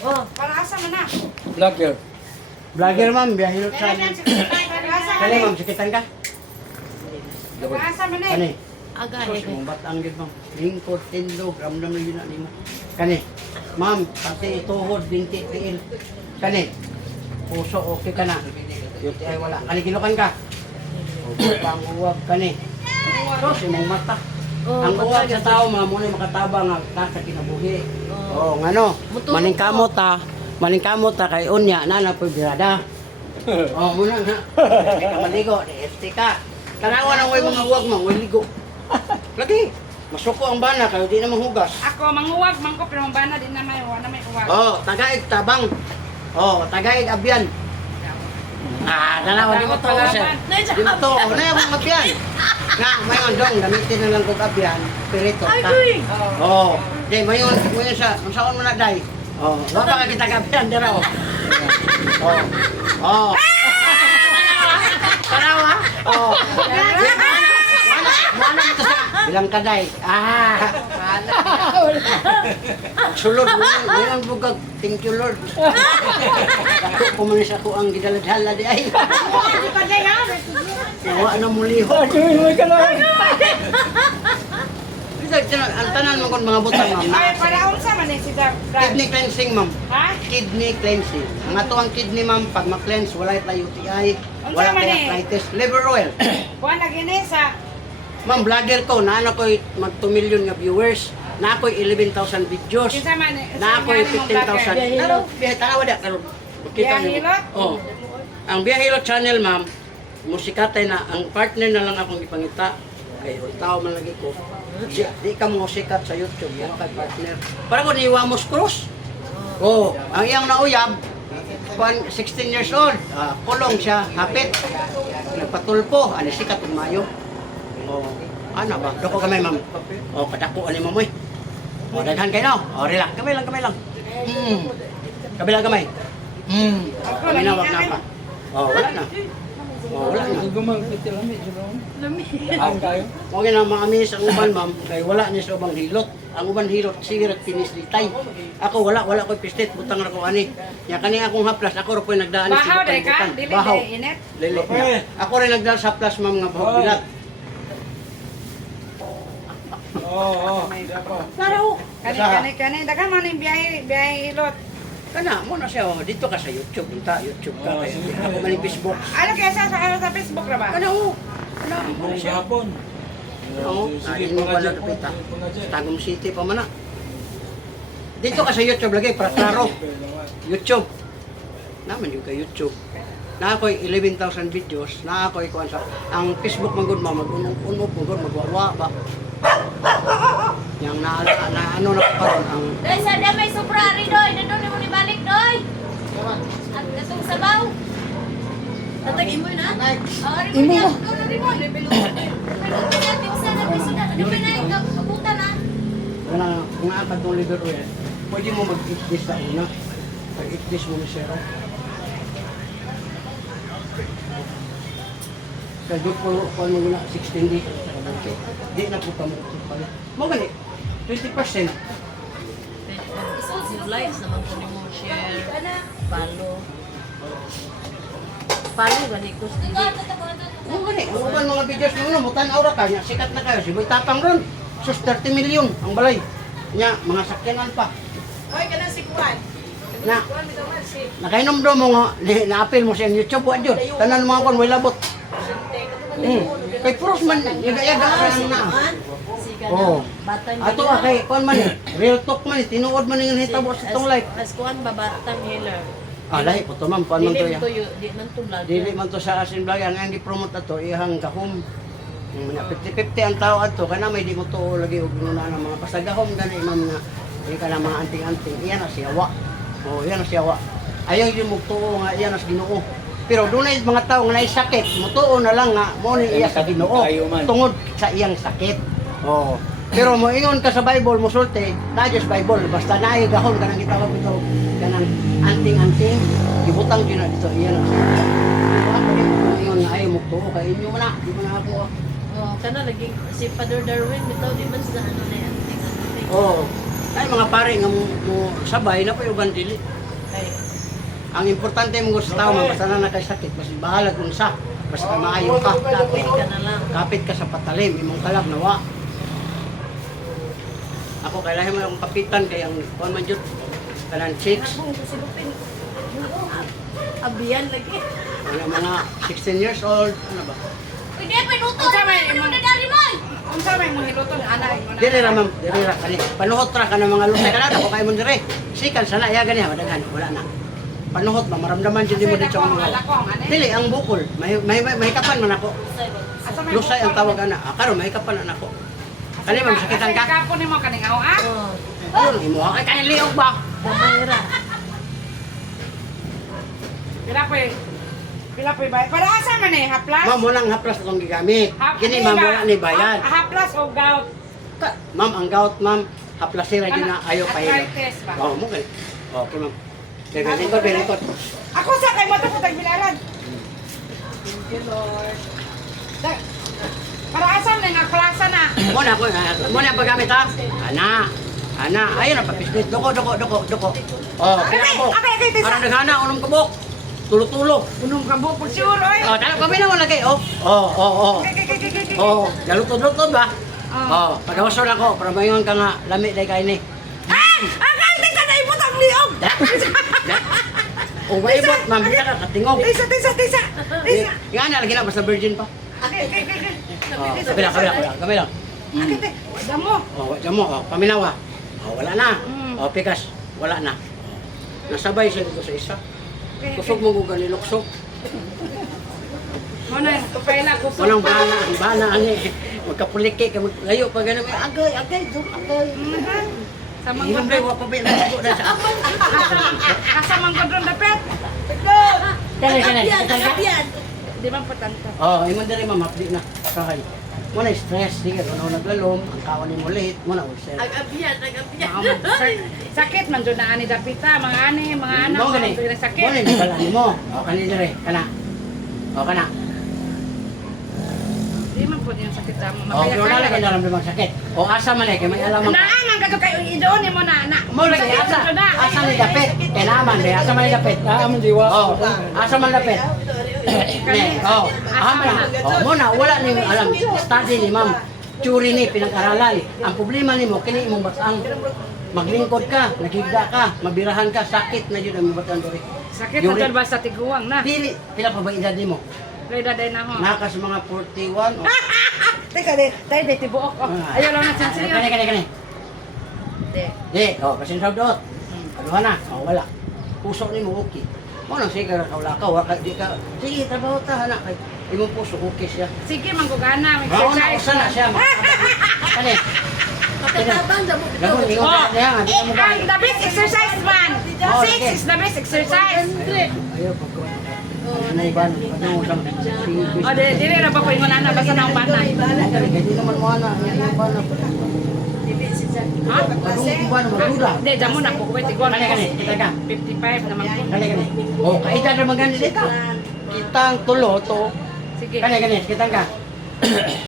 Oh. Para asa man na? Vlogger. Vlogger ma'am, biyahilot sa... Kailan para asa man Kani na? ma'am, sikitan ka? Para asa man na? Kani? Aga. Sus, mong batang yun ma'am. Lingkod, tindog, ramdam na yun na nimo. Kani? Ma'am, pati tuhod, binti, tiil. Kani? Puso, okay ka na. UTI wala. Kani, ginukan ka? Pang uwag, kani? Sus, mong mata. Oh, Ang uwag matag- sa tao, ma'am, muna makatabang nga sa kinabuhi. Oh. Oh, ngano? Mutuo Maningkamot ta. Maningkamot ta kay unya na po birada. Oh, muna nga. Maligo, di ka. Tanawa nang way mga uwag mo, way ligo. Lagi. Masuko ang bana kayo di na manghugas. Ako manguwag man ko pero bana din na may wala may uwag. Oh, tagaig tabang. Oh, tagaig abyan. Tanawa di mo to sir. Di mo to, na yung abyan. Nga, mayon dong, gamitin na lang kong abyan. Pirito ta. Oh, di mayon sa, masaon mo na day. Oh, wala ka kita abyan dira oh. Oh. Oh. Tanawa. Oh. Mana ito sa bilang kaday. Sulod mo yan bugag. Thank you Lord. Ako pumanis ako ang gidaladhala di ay. Nawa na muli ho. Ay, ka lang. Ang tanan mo kung mga butang ma'am. Ay para unsa man ni si Dad? Kidney cleansing ma'am. Ha? Kidney cleansing. Ang ato ang kidney ma'am pag ma-cleanse wala tayo UTI, Unsa wala man tayo eh? arthritis, liver oil. Kuha na gini sa Ma'am, vlogger ko, na ako'y mag 2 million nga viewers, na ako'y 11,000 videos, kinsa man ni? na ako'y 15,000. Pero, tanawa da, pero, kita niyo. Biyahilot? Oh. Ang Biyahilot channel, ma'am, musikatay na, ang partner na lang akong ipangita. Kay, tao man lagi ko. Di ka mo sikat sa YouTube, yan kay partner. Para ko ni Wamos Cruz. Oh, ang iyang nauyab, 16 years old, kulong siya, hapit. Nagpatulpo, ano sikat ng Mayo. Oh, ano ba? Doko kamay, ma'am. Oh, kadako ani mo moy. Oh, daghan kayo no. Oh, relax. Kamay lang, kamay lang. Kabilang kamay. Kamay na, wag na pa. Oh, wala na. Oh, wala na. Gumang kita lami, lami. Ang kayo. Okay na, maamis ang uban, ma'am. Kaya wala ni sa ubang hilot. Ang uban hilot, sirat pinis litay. Ako, wala ko pistit. Butang na ko ani. Ya, kani akong haplas. Ako rin po nagdaan. Bahaw day ka? Dili Bahaw. day init. Lili niya. Ako rin nagdaan sa haplas, ma'am, nga bahog bilat. Oo. Claro. Kani dagan man ni biyahe ilot. Kana mo na siya oh. Dito ka sa YouTube, YouTube ka. Oh, Kaya sige. ako man yung Facebook. Ano kaya sa Facebook ra ba? Kana oh. Kana mo na Ang siya. hapon. Oo. Sige, Ano ba na pangadya po. kapita? Pangadya. Tagum City pa man na. Dito ka sa YouTube lagi para klaro. YouTube. Naman yung kay YouTube. Na ako'y 11,000 videos. Na ako'y kuwan sa ang Facebook man gud mag-unop mo gud magwawa ba. Yang na ano na karon ang Doy, sada may sobrari, doy. Nandun mo ni balik, doy. At katong sabaw. Tatag imo na? Oh, imo na. Imo na. Kaputa na. wala kung apat ng liver oil. Pwede mo mag-eat this sa una. Mag-eat this mo na siya. Kaya di po ano na 16 days sa kabuti. Di na po kamo pala. Mo gani 20%. Exclusive lives naman po mo share. Follow. Follow gani ko sa Mo gani ang uban mga videos mo no mutan aura ka nya sikat na kayo si Boy Tapang ron. Sus 30 million ang balay. Nya mga sakyanan pa. Oy kana si Kuan. Na nakainom do mo nga na-appeal mo sa YouTube wa jud. Tanan mga kon way labot. Kay pros man yaga-yaga na. Oh. Ato kay kon man real talk man tinuod man ning hitabo sa tong life. As kuan babatang healer. Lahi po to ma'am, kuan man to ya. Di man to vlog. Dili man to sa asin vlog ang gi-promote ato ihang gahom. Mga 50-50 ang tao ato kana may di mo to lagi og nuna ng mga pasagahom gani ma'am nga di ka na mga anting-anting iya na siya wa. Oh, iya na siya wa. Ayaw di mo tuo nga iya na sa Ginoo. Pero dunay mga tao nga naay sakit, mutuo na lang nga mo ni iya sa Ginoo tungod sa iyang sakit. Oh. Pero mo ingon ka sa Bible mo sulti, na just Bible basta naay gahom kanang gitawag ito kanang anting-anting gibutang gyud na dito iya na. Ako di mo ingon nga ay mo tuo kay inyo man na, di man ako. Oh, kana lagi si Father Darwin bitaw di man sa ano na yan. Oh. Ay mga pare nga mo sabay na po yung dili. Ang importante mo gusto tao man basta na kay sakit basta bahala kung sa basta maayo ka. Kapit ka na lang. Kapit ka sa patalim imong kalab nawa. Ako kailangan mo akong kapitan kay ang kuan man jud kanang chicks. Nabong ko si Lupin. Abiyan lagi. Ang mga 16 years old ano ba? Pwede pa inuto. Unsa may Ano na dari mo? Unsa may mong hiluton anak mo na? Dire ra ma'am, dire ra kani. Panuhot ra ka ng mga lusay kana ako kay mo dire. Sikan sana ya gani madaghan wala na. Panuhot ba maramdaman jud mo dito ang mga. Dili ang bukol, may kapan man ako. Lusay ang tawag ana. Karon may kapan ana ko. Kani ma'am sakitan ka? Kapo nimo kaning aw ah. Oh. Ayun imo kay kani liog ba? Damay ra. Pila pa bayad. Para asa man eh, haplas? Ma'am mo nang haplas atong gigamit. Kini ma'am wala ni bayad. Haplas o gout? Ma'am ang gout ma'am haplasira gyud na ayo pa hilo. Arthritis ba? Oh, mo kay. Okay ma'am. Very good. Ako sa kay mo to putag bilaran. Thank you Lord. Para asa man nga klasa na? Mo na paggamit ha. Ana, ayun na papislit. Doko. Oh, kaya mo. Okay, tisa. Ano naghana unong kubok? Tulo-tulo. Unong kabo po sure oy. Oh, tala kami na mo lagi. Oh. Oh, galutod-lutod ba? Oh, pagawason ako para mayon ka nga lami dai kay ni. Akal tisa na ibot ang liog. O maibot, ma'am, bila ka katingog. Tisa. Nga na, lagi na, basta virgin pa. Okay. Oh, kabila. Damo. Oh, wala mo, oh, paminawa. Oh, wala na. Oh, pikas, wala na. Nasabay siya dito sa isa. Kusog mo kung luksok. Mana kapela ko so. Walang bana, ani. Magkapuliki, layo pa ganun. Agay, Sa mga Inom ba, wapa ba yung nasigo na sa apan? asa man ko dron dapet. Kani. Abiyan. Di man patanta. Oh, imong diri ma'am, hapdi na. Sakay. Mo na stress, sige, kuno naglalom, ang kawan ni mo late, mo na ulcer. Abiyan. Sakit man jud na ani dapita, mga anak Mo gani. mga sakit. Mo na ni bala mo. Oh, kani dire, kana. Oh, kana. Di man po yung sakit sa mo. Oh, pero wala kay naramdaman sakit. O asa man kay may alam man. Naan man kadto kay idoon mo na. Mo lagi asa ni dapit. Kay naman be, asa man dapit. Ang diwa. Oh, asa man dapit. Oh, mo na wala ni alam study ni ma'am. Churi ni pinag-aralan. Ang problema nimo kini imong basang maglingkod ka, nagigda ka, mabirahan ka, sakit na yun ang mabatan diri. Sakit na jud ba sa tiguang na. Dili, pila pa ba edad nimo? Reda day na ho. Nakas mga 41 o Teka de, tay de tibuok. Ayaw lang na sinsiyo. Kani. De. Di, kasi sabdot. Aduha na, wala. Puso ni mo okay. Mo nang sige ka wala ka, wala di ka. Sige, trabaho ta anak kay imong puso okay siya. Sige man ko gana, Mao na exercise. usa na siya. Kani. Matatabang damo bitaw. Gamo ni Oh, niya nga di mo ba. the best exercise man. Oh, 6 sige. is the best exercise. Ayo pag ano ba? Ano sa O, dire na ba ko ingon ana basta na uban na. Hindi naman mo ana, ano ba na. Ha? Ano ba na maduda? Hindi, damo na ko kuwet igual. Kani, kita ka. 55 naman ko. Kani. Oh, kaita ra magani dito. Kitang tulo to. Sige. Kani, kitang ka.